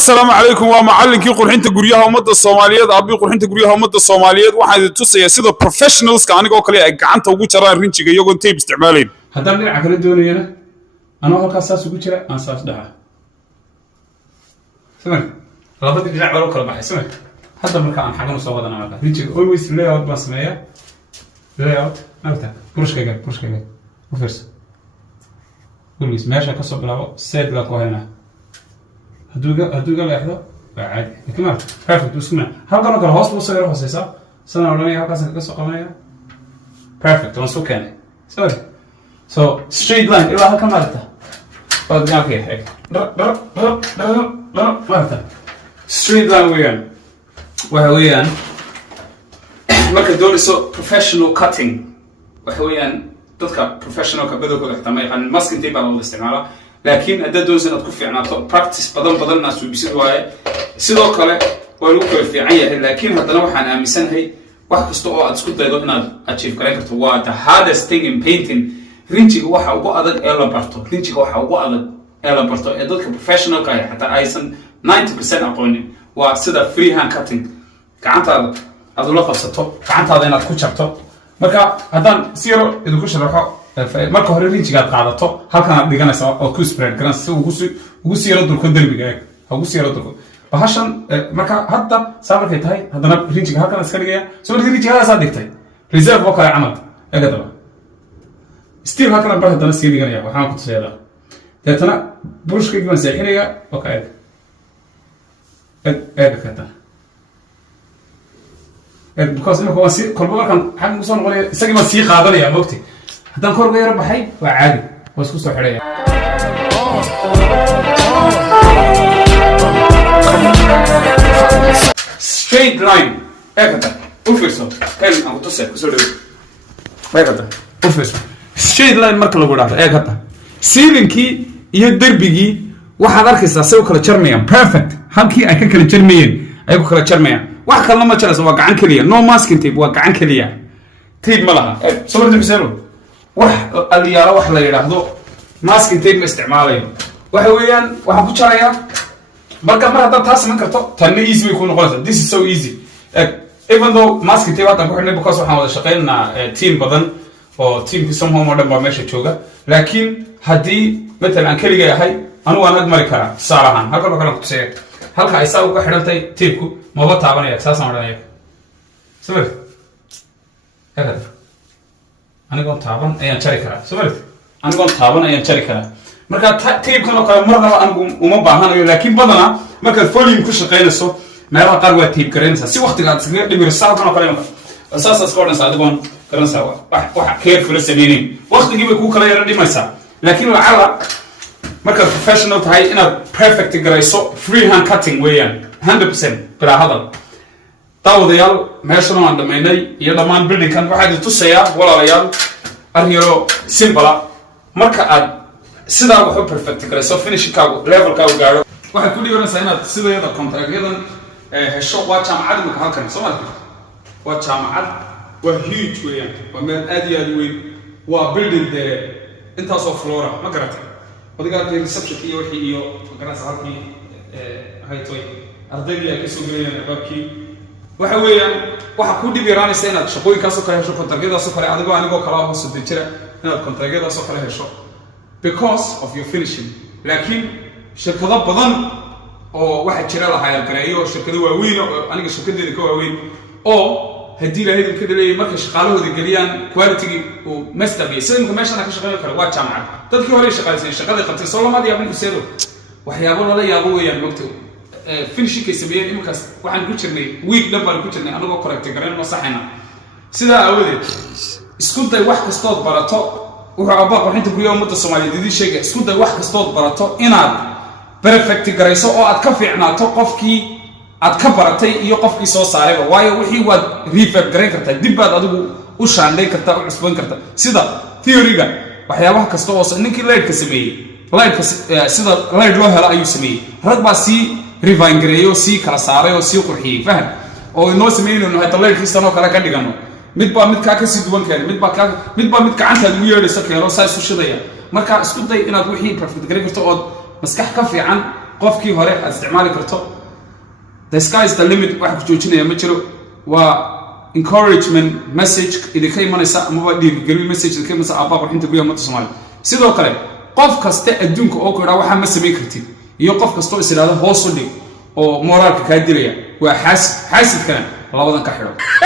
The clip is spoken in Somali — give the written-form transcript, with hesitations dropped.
السلام عليكم ومعلنكي قرحinta guryaha umada Soomaaliyeed abi qurxinta guryaha umada Soomaaliyeed waxaan idin tusayaa sida professionals ka aniga oo kale ay gacanta ugu jaraan rinjiga iyagoon tape isticmaalayn haddaan dhinaca kale doonayna anoo halkaas saas ugu jira aan saas dhaca samay labadii dhinac wada kala baxay samay hadda marka aan xagan soo wadana marka rinjiga always layout baa sameeya layout marka pushkayga u fiirso always meesha ka soo bilaabo set la ku hayna هدوغا لحظة عادي كمان perfect وسكنا هلقا نقول هوس بوصل يروح سيسا سنة ولانية هلقا سنقصة قمية perfect ونسو كاني sorry so straight line إلا هلقا مالتا بعد ناكي هيك مالتا straight line وهويان مركز دولي سو professional cutting وهويان تذكر professional كبدو كل احتمال يعني ماسكين تيبا لو استعماله لكن هذا دوزن أتكون في عناطة practice بدل ناس وبيصير واي سيدو كله ولوكل في عيه لكن هذا نوع عن أمثال هي واحد كستوى أتسكت ده هنا achieve كريكت هو the hardest thing in painting رينجي هو حاجة أدق إلا برتو رينجي هو حاجة أدق إلا برتو أدق professional كاي حتى أيسن 90% أقولني وسيدا free hand cutting كعنت هذا لقب ستو كعنت هذا أنا تكون مركا هذا سيرو إذا كوش الروح marka hore rinjiga qaadato halkan aad dhiganaysa oo ku spread garan si ugu sii yaro dulka darbiga ugu sii yaro dulka bahashan marka hadda saarkay tahay hadana rinjiga halkan iska dhigaya soo rinjiga halkaas aad dhigtay reserve oo kale camal eega daba still halkan baa hadana sii dhiganaya waxaan ku tusayaa deetana burushkayga ma seexinaya okay kata because inuu si kolba markan xaq u soo noqonaya isaga ma sii qaadanaya moogti haddaan kor uga yaro baxay waa caadi waa isku soo xidhaya straight line eegata u fiirso kan aan ku tusay kusoo dhawo eegata u fiirso straight line marka lagu dhaafo eegata ceilingkii iyo derbigii waxaad arkaysaa say u kala jarmayaan perfect halkii ay ka kala jarmayeen ay ku kala jarmayaan wax kalena ma jarayso waa gacan keliya no masking tape waa gacan keliya tape ma laha soo martay wax aliyaalo wax la yiraahdo masking tape ma isticmaalayo waxa weeyaan waxa ku jaraya marka mar hadda taas man karto tan easy way ku noqonaysaa this is so easy even though masking tape hadda ku xidhnay because waxaan wada shaqeynaa team badan oo teamki somehow oo dhan baa meesha jooga laakiin haddii matalan kaliya yahay anigu waan agmari karaa tusaalahaan halkan waxaan ku tusay halka ay saa uga xidhantay tape-ku maba taabanaya saasaan odhanaya sabir anigoon taaban ayaan jari karaa soo marid anigoon taaban ayaan jari karaa marka tape-kan oo kale marnaba anigu uma baahanayo laakiin badanaa markaad volume ku shaqaynayso meelaha qaar waa tape garaynaysaa si waqtiga aad iskaga dhibirayso halkan oo kale saasaa iska odhanaysaa adigoon garanaysaa wax careful samaynayn waqtigii bay kuu kala yara dhimaysaa laakiin lacala markaad professional tahay inaad perfect garayso free hand cutting weeyaan 100% bilaa hadal daawadayaal meeshan aan dhamaynay iyo dhammaan buildingkan waxaa idin tusayaa walaalayaal ariyaro simple marka aad sidaa wax u perfect garayso finishkaagu levelkaagu gaaro waxaad ku dhiibanaysaa inaad sidayada contractyadan hesho waa jaamacad marka halkan Soomaaliya waa jaamacad waa huge weeyaan waa meel aad iyo aad weyn waa building intaas oo floor ma garatay wadigaa reception iyo wixii iyo garanaysa halkii haytoy ardayda ay soo galayaan baabkii waxa weeyaan waxa ku dhib yaraanaysa inaad shaqooyinkaas oo kale hesho contractyadaas oo kale anigoo kala hoos u jira inaad contractyadaas oo kale hesho because of your finishing laakiin shirkado badan oo waxa jira la hayal gareeyo shirkado waaweyn oo aniga shirkadeena ka waaweyn oo hadii la helin ka dhaleeyay marka shaqaalahooda galiyaan quality oo master bay sidoo meeshan ka shaqeeyo kale waa jaamacad dadkii hore shaqaysay shaqada qabtay Soomaaliya yaabin ku seedo waxyaabo la yaabo weeyaan waqti finishing kay sameeyeen imkaas waxaan ku jirnay week number ku jirnay anagoo correct garan ma saxayna sida awadeed isku day wax kastood barato wuxuu abaa qurxinta guryaha umada Soomaaliyeed idin sheegay isku day wax kastood barato inaad perfect garayso oo aad ka fiicnaato qofkii aad ka baratay iyo qofkii soo saarayba waayo wixii waad refab garan kartaa dib baad adigu u shaandhay kartaa u cusban kartaa sida theory-ga waxyaabaha kasta oo ninkii light-ka sameeyay light-ka sida light loo helo ayuu sameeyay rag baa si refine gareeyo si kala saaray oo si qurxiyay faham oo inoo sameeyno hadda light-kiisa oo kale ka dhigano mid baa mid ka sii duwan kale mid baa mid gacantaada ugu yeedhaysa keeno saa isu shidaya marka isku day inaad wixii perfect garan karto oo maskax ka fiican qofkii hore aad isticmaali karto the sky is the limit wax ku joojinaya ma jiro waa encouragement message idinka imanaysa ama dhiirigelin message idinka imanaysa aabba qurxinta guryaha ummadda Soomaaliyeed sidoo kale qof kasta adduunka oo ku waxa ma sameyn kartid iyo qof kasta oo isiraado hoos u dhig oo moraalka ka dilaya waa xaasidkana labadan ka xidho